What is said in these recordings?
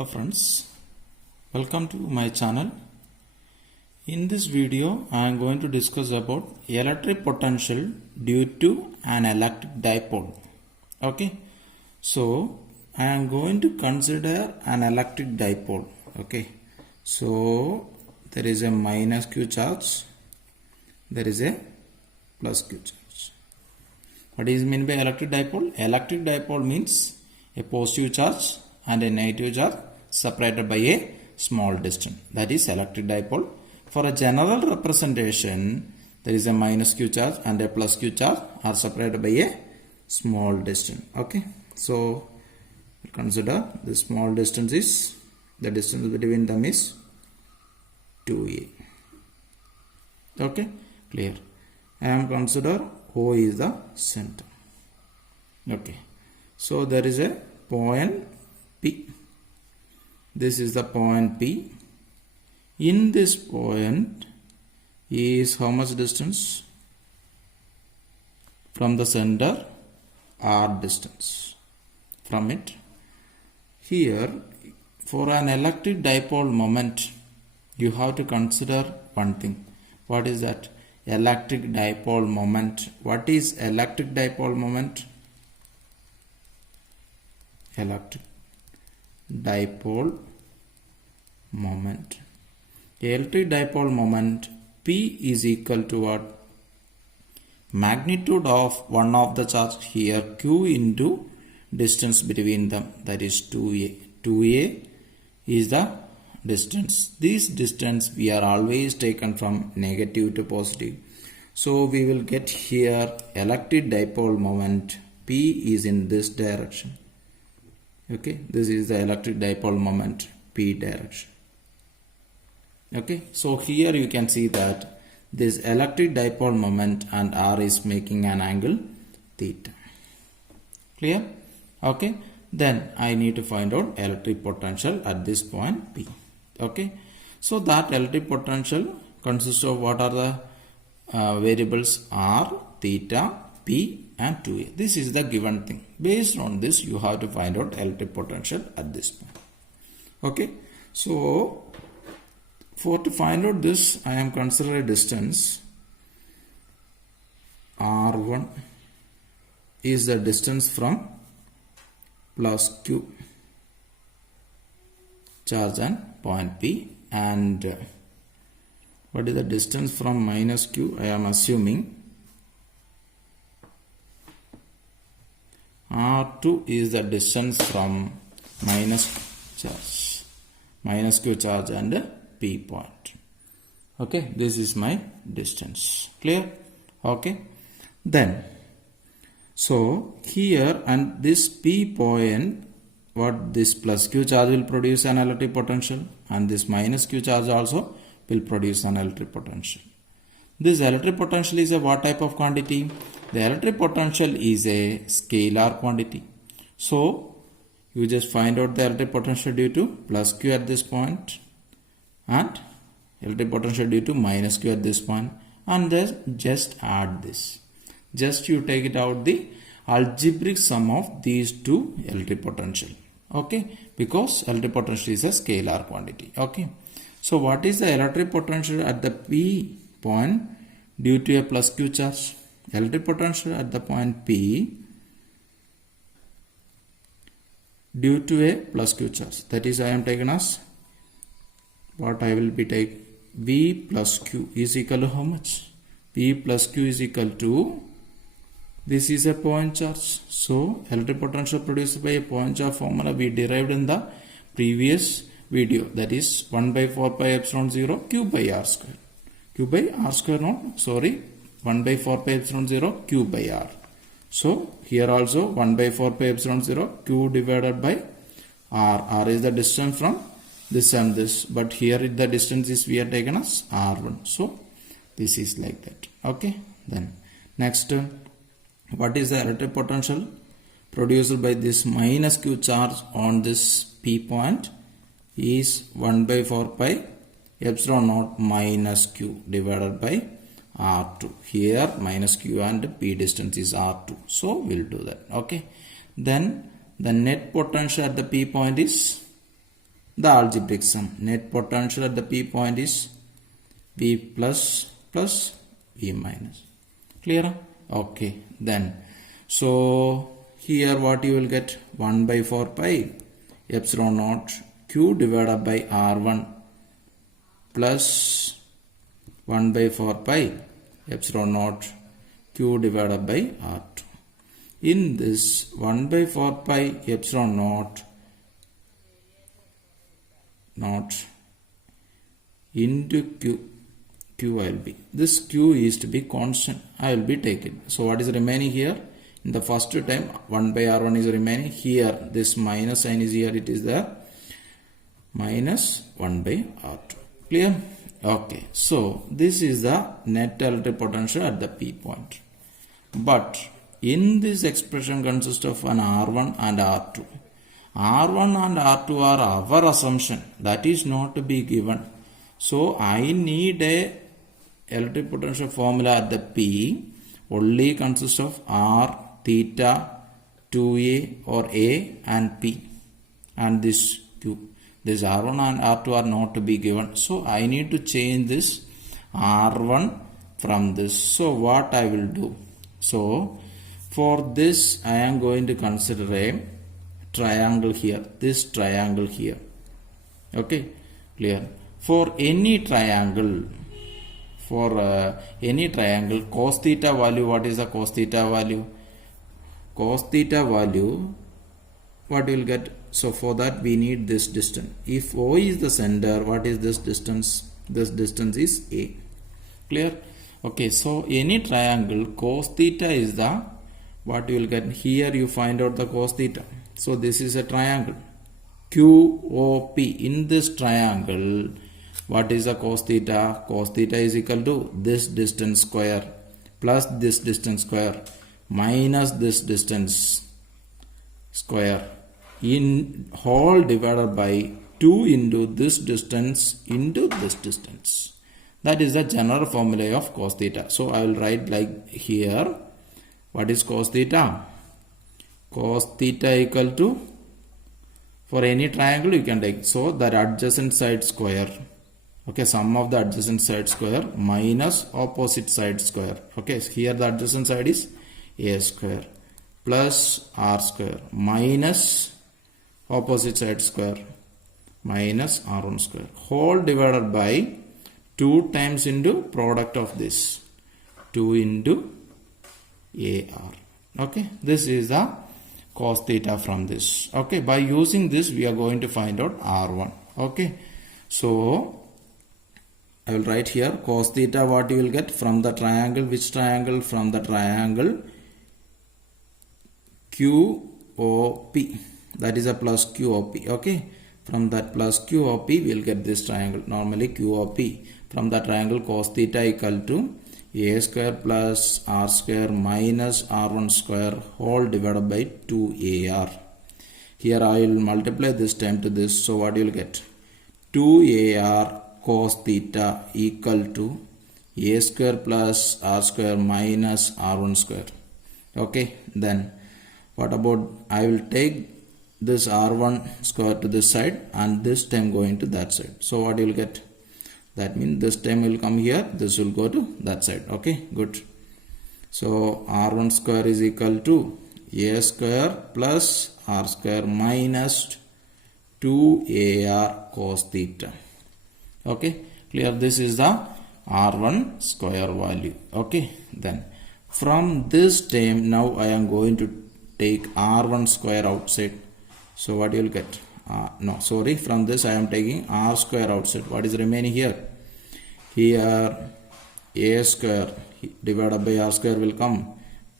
Hello friends, welcome to my channel. In this video I am going to discuss about electric potential due to an electric dipole. Okay, so I am going to consider an electric dipole. Okay, so there is a minus q charge, there is a plus q charge. What is meant by electric dipole? Electric dipole means a positive charge and a negative charge separated by a small distance. That is electric dipole. For a general representation, there is a minus q charge and a plus q charge are separated by a small distance. Okay, so consider the small distance is, the distance between them is 2a. Okay, clear. I am consider O is the center. Okay, so there is a point P. This is the point P. In this point is how much distance? From the center, r distance from it. Here, for an electric dipole moment, you have to consider one thing. What is that? Electric dipole moment. What is electric dipole moment? Electric dipole moment. Electric dipole moment P is equal to what? Magnitude of one of the charge, here Q into distance between them, that is 2a. 2a is the distance. This distance we are always taken from negative to positive. So we will get here electric dipole moment P is in this direction. Okay, this is the electric dipole moment P direction. Okay, so here you can see that this electric dipole moment and R is making an angle theta. Clear? Okay, then I need to find out electric potential at this point P. Okay, so that electric potential consists of what are the variables R, theta, P and 2a. This is the given thing. Based on this, you have to find out electric potential at this point. Okay, so to find out this, I am considering a distance R1 is the distance from plus Q charge and point P, and what is the distance from minus Q? I am assuming R2 is the distance from minus Q charge and P point. Okay, this is my distance. Clear? Okay, then so here and this P point, what this plus Q charge will produce an electric potential, and this minus Q charge also will produce an electric potential. This electric potential is a what type of quantity? The electric potential is a scalar quantity. So you just find out the electric potential due to plus Q at this point and electric potential due to minus Q at this point, and then just add this. Just you take it out the algebraic sum of these two electric potential. Okay, because electric potential is a scalar quantity. Okay, so what is the electric potential at the P point due to a plus Q charge? Electric potential at the point P due to a plus Q charge, that is I am taken as what I will be take V plus Q is equal to how much? P plus Q is equal to, this is a point charge. So electric potential produced by a point charge formula we derived in the previous video, that is 1 by 4 pi epsilon 0 Q by R square. Q by R square, no, sorry, 1 by 4 pi epsilon 0 Q by R. So here also 1 by 4 pi epsilon 0 Q divided by R. R is the distance from this and this, but here the distance is we are taken as R1. So this is like that. Okay, then next, what is the electric potential produced by this minus Q charge on this P point is 1 by 4 pi epsilon naught minus Q divided by R2. Here minus Q and P distance is R2. So we'll do that. Okay, then the net potential at the P point is the algebraic sum. Net potential at the P point is V plus plus V minus. Clear? Okay. Then, so here what you will get? 1 by 4 pi epsilon naught Q divided by R1 plus 1 by 4 pi epsilon naught Q divided by R2. In this 1 by 4 pi epsilon naught into Q will be. This Q is to be constant. I will be taken. So what is remaining here? In the first time 1 by R1 is remaining. Here this minus sign is here. It is the minus 1 by R2. Clear? Okay. So this is the net electric potential at the P point. But in this expression consists of an R1 and R2. R1 and R2 are our assumption. That is not to be given. So I need a electric potential formula at the P only consists of R, theta, 2A or A and P and this Q. This R1 and R2 are not to be given. So I need to change this R1 from this. So what I will do? So for this I am going to consider a triangle here. This triangle here. Okay. Clear? For any triangle, cos theta value, what is the cos theta value? Cos theta value, what you will get? So for that we need this distance. If O is the center, what is this distance? This distance is A. Clear? Okay, so any triangle, cos theta is the, what you will get? Here you find out the cos theta. So this is a triangle. QOP. In this triangle, what is the cos theta? Cos theta is equal to this distance square plus this distance square minus this distance square in whole divided by 2 into this distance into this distance. That is the general formula of cos theta. So I will write like here. What is cos theta? Cos theta equal to, for any triangle you can take, so that adjacent side square. Okay, sum of the adjacent side square minus opposite side square. Okay, so here the adjacent side is A square plus R square minus opposite side square minus R1 square whole divided by 2 times into product of this 2 into AR. Okay, this is the cos theta from this. Okay, by using this we are going to find out R1. Okay, so I will write here cos theta, what you will get from the triangle. Which triangle? From the triangle QOP. That is a plus QOP. Okay, from that plus QOP we will get this triangle. Normally QOP. From the triangle cos theta equal to A square plus R square minus R1 square whole divided by 2AR. Here I will multiply this time to this. So what you will get? 2AR cos theta equal to A square plus R square minus R1 square. Okay, then what about, I will take this R1 square to this side and this time going to that side. So what you will get? That means this time will come here, this will go to that side. Okay, good. So R1 square is equal to A square plus R square minus 2AR cos theta. Okay, clear? This is the R1 square value. Okay, then from this term now I am going to take R1 square outside. So what you will get? From this I am taking R square outside. What is remaining here? Here A square divided by R square will come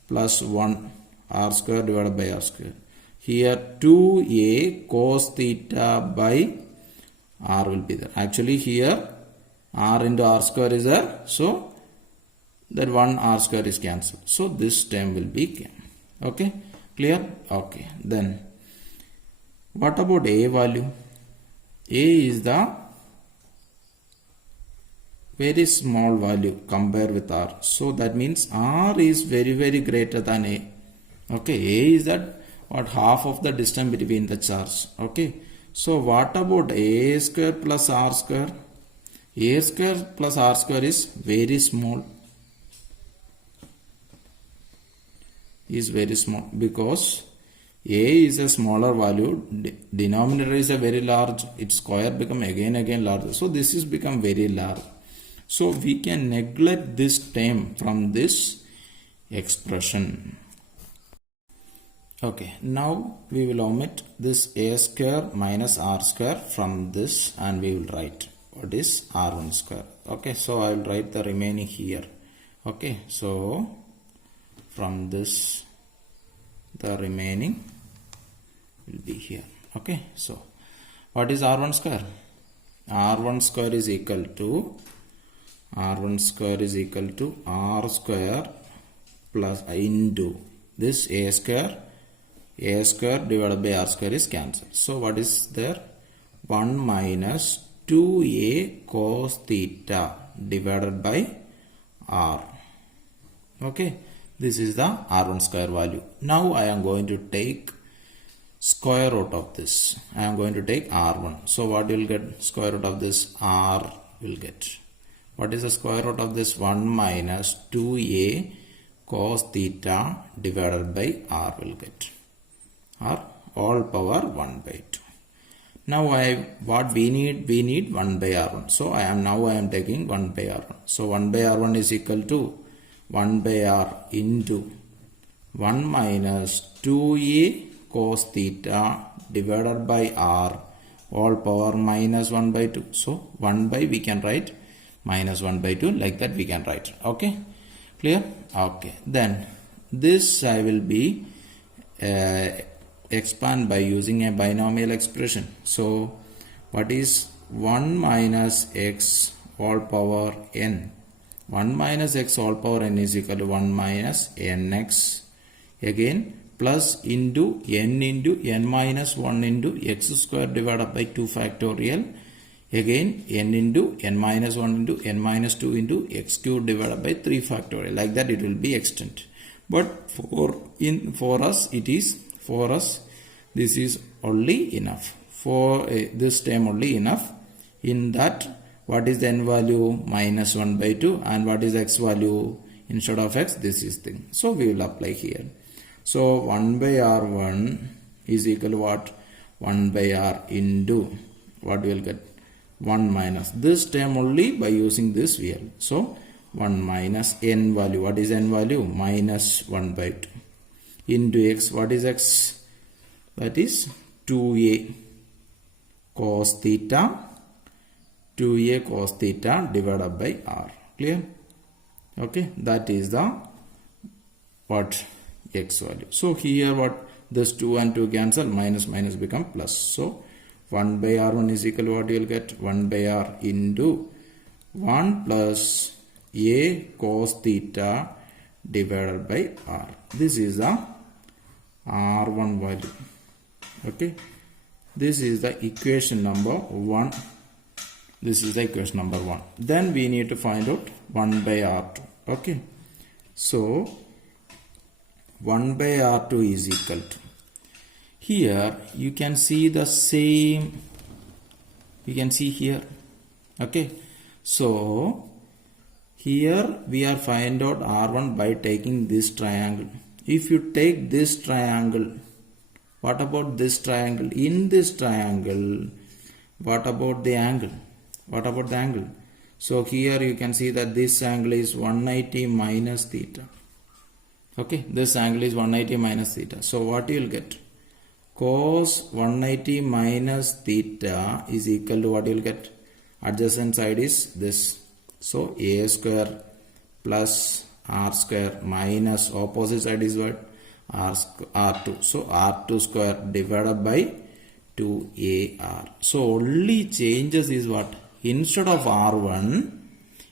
plus 1 R square divided by R square. Here 2A cos theta by R will be there. Actually here R into R square is there. So that 1 R square is cancelled. So this term will be cancelled. Okay, clear? Okay, then what about A value? A is the very small value compared with R. So that means R is very, very greater than A. Okay, A is that what half of the distance between the charge. Okay, So what about a square plus r square? A square plus r square is very small. Is very small because a is a smaller value, denominator is a very large, its square become again larger. So this is become very large. So we can neglect this term from this expression. Okay, now we will omit this a square minus r square from this and we will write what is r1 square. Okay, so I will write the remaining here. Okay, so from this the remaining will be here. Okay, so what is r1 square? R1 square is equal to r1 square is equal to r square plus into this a square divided by r square is cancelled. So what is there? 1 minus 2a cos theta divided by r. Okay, this is the r1 square value. Now I am going to take square root of this. I am going to take r1. So what will get square root of this? R will get. What is the square root of this? 1 minus 2a cos theta divided by r will get. Or all power 1 by 2. Now what we need 1 by r1. So I am taking 1 by r1. So 1 by r1 is equal to 1 by r into 1 minus 2a cos theta divided by r all power minus 1 by 2. So 1 by we can write minus 1 by 2, like that we can write. Okay, clear? Okay, then this I will be expand by using a binomial expression. So what is 1 minus x all power n? 1 minus x all power n is equal to 1 minus nx again plus into n minus 1 into x square divided by 2 factorial again n into n minus 1 into n minus 2 into x cube divided by 3 factorial. Like that it will be extended. But for us this is only enough. For this term only enough. In that, what is the n value? Minus 1 by 2. And what is x value? Instead of x, this is thing. So we will apply here. So 1 by r1 is equal to what? 1 by r into what we will get? 1 minus this term only by using this VL. So 1 minus n value. What is n value? Minus 1 by 2 into x. What is x? That is 2a cos theta. 2a cos theta divided by r. Clear? Okay, that is the what? X value. So here what? This 2 and 2 cancel, minus minus become plus. So 1 by r1 is equal to what you will get? 1 by r into 1 plus a cos theta divided by r. This is the r1 value. Okay, this is the equation number 1. This is the equation number 1. Then we need to find out 1 by r2. Okay, so 1 by r2 is equal to, here you can see the same, you can see here. Okay, so here we are find out r1 by taking this triangle. If you take this triangle, what about this triangle? In this triangle, what about the angle? What about the angle? So here you can see that this angle is 180 minus theta. Okay, this angle is 180 minus theta. So what you will get? Cos 180 minus theta is equal to what you will get? Adjacent side is this. So a square plus r square minus opposite side is what? R2. So r2 square divided by 2ar. So only changes is what? Instead of r1,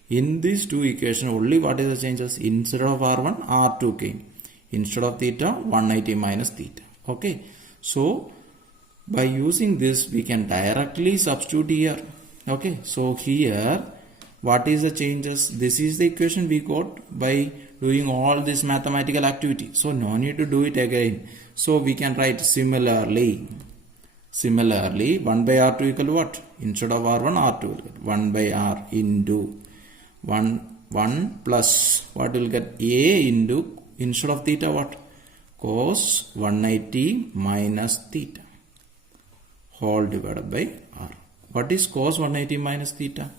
in these two equations only what is the changes? Instead of r1, r2 came. Instead of theta, 180 minus theta. Okay. So by using this we can directly substitute here. Okay. So here what is the changes? This is the equation we got by doing all this mathematical activity. So no need to do it again. So we can write similarly Similarly, 1 by r2 equal what? Instead of r1, r2 will get 1 by r into 1 plus what will get? A into, instead of theta what? Cos 180 minus theta whole divided by r. What is cos 180 minus theta?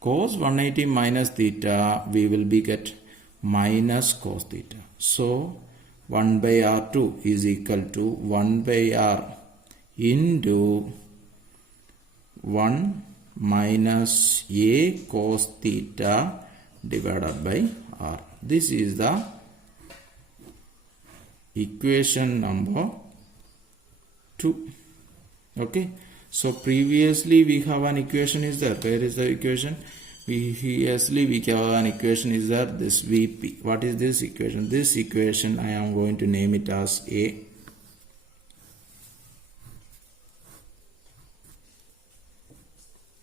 Cos 180 minus theta we will be get minus cos theta. So 1 by r2 is equal to 1 by r into 1 minus a cos theta divided by r. This is the equation number 2. Okay, so previously we have an equation is there. Where is the equation? Previously we have an equation is there, this Vp. What is this equation? This equation I am going to name it as A.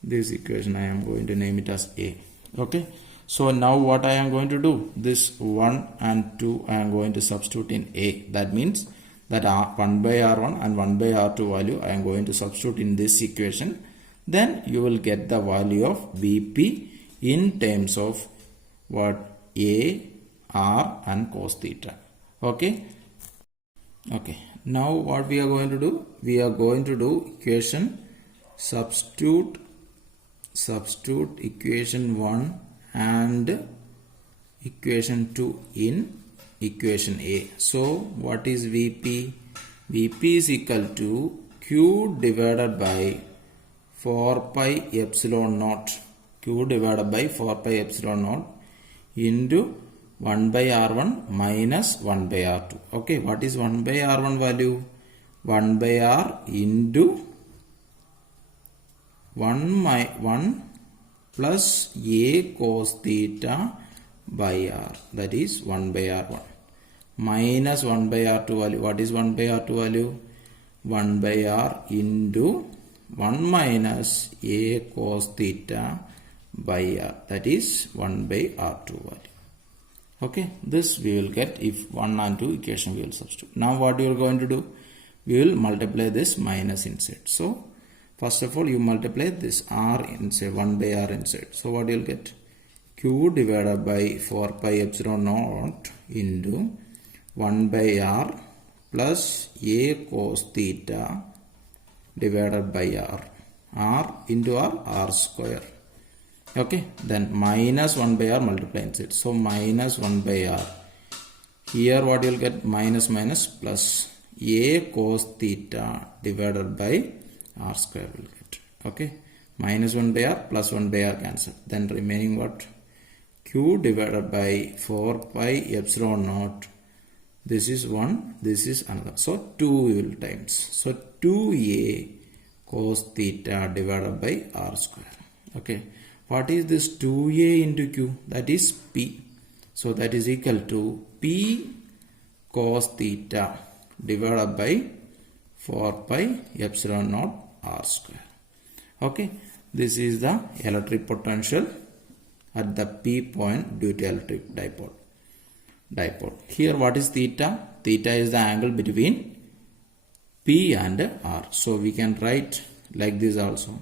This equation I am going to name it as A. Okay, so now what I am going to do? This 1 and 2 I am going to substitute in A. That means that 1 by r1 and 1 by r2 value I am going to substitute in this equation. Then you will get the value of Vp in terms of what? A, r and cos theta. Okay. Okay. Now what we are going to do? We are going to do equation substitute equation 1 and equation 2 in equation A. So what is Vp? Vp is equal to Q divided by 4 pi epsilon naught. Q divided by 4 pi epsilon naught into 1 by r1 minus 1 by r2. Okay, what is 1 by r1 value? 1 by r into 1 plus a cos theta by r, that is 1 by r1 minus 1 by r2 value. What is 1 by r2 value? 1 by r into 1 minus a cos theta by r, that is 1 by r2 value. Okay, this we will get if 1 and 2 equation we will substitute. Now what you are going to do? We will multiply this minus inside. So first of all you multiply this r inside, 1 by r inside. So what you will get? Q divided by 4 pi epsilon naught into 1 by r plus a cos theta divided by r into r square. Okay, then minus 1 by r multiply inside. So minus 1 by r. Here what you will get? Minus minus plus a cos theta divided by r square will get. Okay, minus 1 by r plus 1 by r cancel. Then remaining what? Q divided by 4 pi epsilon naught. This is 1, this is another. So 2 will times. So 2a cos theta divided by r square. Okay, what is this 2a into q? That is p. So that is equal to p cos theta divided by 4 pi epsilon naught r square. Okay, this is the electric potential at the P point due to electric dipole. Here what is theta? Theta is the angle between P and R. So we can write like this also.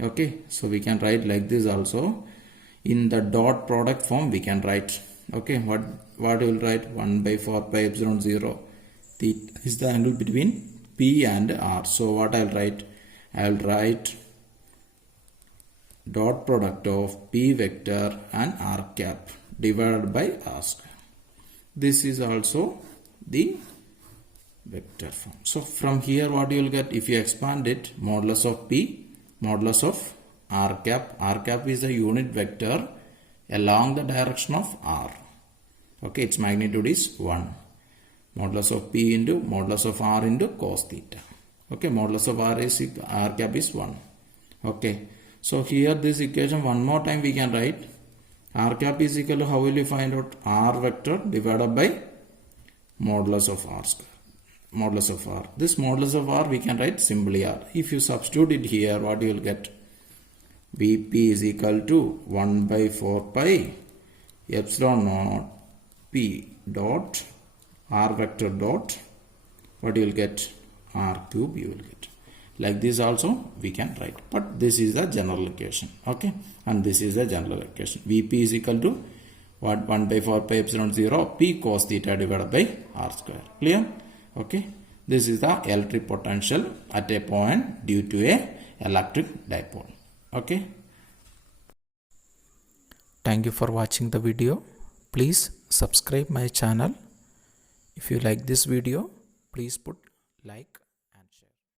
Okay, so we can write like this also. In the dot product form we can write. Okay, what we will write? 1 by 4 pi epsilon 0. Theta is the angle between P and R. So what I will write? I will write dot product of P vector and R cap divided by R square. This is also the vector form. So from here what you will get? If you expand it, modulus of P, modulus of R cap. R cap is the unit vector along the direction of R. Okay, its magnitude is 1. Modulus of P into modulus of R into cos theta. Okay, modulus of R cap is 1. Okay, so here this equation one more time we can write. R cap is equal to, how will you find out? R vector divided by modulus of R square. Modulus of R. This modulus of R we can write simply R. If you substitute it here, what you will get? Vp is equal to 1 by 4 pi epsilon naught P dot R vector dot, what you will get? R cube you will get. Like this also we can write, but this is the general equation. Okay, and this is the general equation. Vp is equal to what? 1 by 4 pi epsilon 0 p cos theta divided by r square. Clear? Okay, this is the electric potential at a point due to a electric dipole. Okay, thank you for watching the video. Please subscribe my channel. If you like this video, please put like.